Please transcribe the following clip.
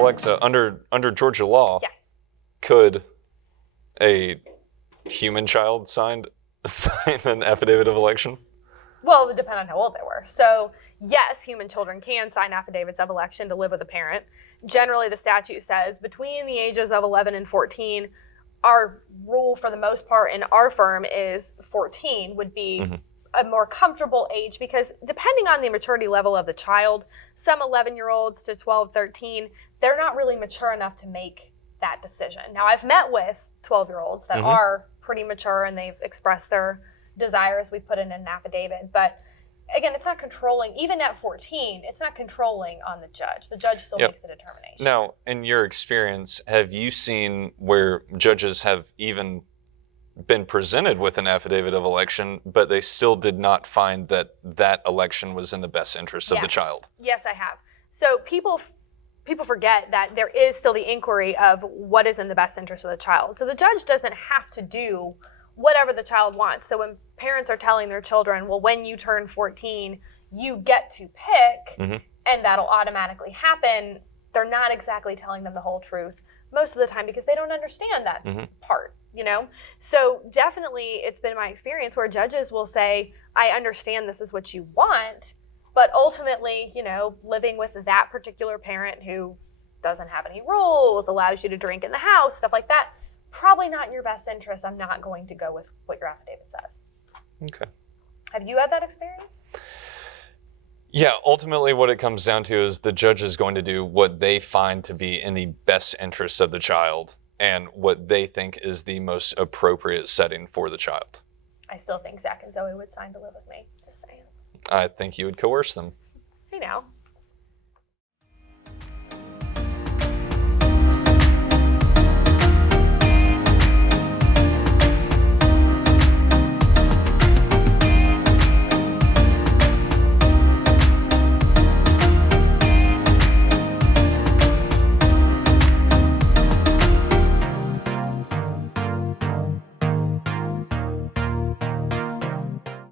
Alexa, under Georgia law, Yeah. could a human child sign an affidavit of election? Well, it would depend on how old they were. So, yes, human children can sign affidavits of election to live with a parent. Generally, the statute says between the ages of 11 and 14, our rule for the most part in our firm is 14 would be a more comfortable age, because depending on the maturity level of the child, some 11-year-olds to 12, 13, they're not really mature enough to make that decision. Now, I've met with 12-year-olds that are pretty mature and they've expressed their desires. We put in an affidavit, but again, it's not controlling. Even at 14, it's not controlling on the judge. The judge still makes a determination. Now, in your experience, have you seen where judges have even been presented with an affidavit of election, but they still did not find that that election was in the best interest of the child? Yes, I have. So people forget that there is still the inquiry of what is in the best interest of the child. So the judge doesn't have to do whatever the child wants. So when parents are telling their children, well, when you turn 14, you get to pick, and that'll automatically happen, they're not exactly telling them the whole truth most of the time because they don't understand that part, you know? So definitely it's been my experience where judges will say, I understand this is what you want, but ultimately, you know, living with that particular parent who doesn't have any rules, allows you to drink in the house, stuff like that, probably not in your best interest. I'm not going to go with what your affidavit says. Okay. Have you had that experience? Yeah, ultimately what it comes down to is the judge is going to do what they find to be in the best interest of the child and what they think is the most appropriate setting for the child. I still think Zach and Zoe would sign to live with me. Just saying. I think you would coerce them. I know.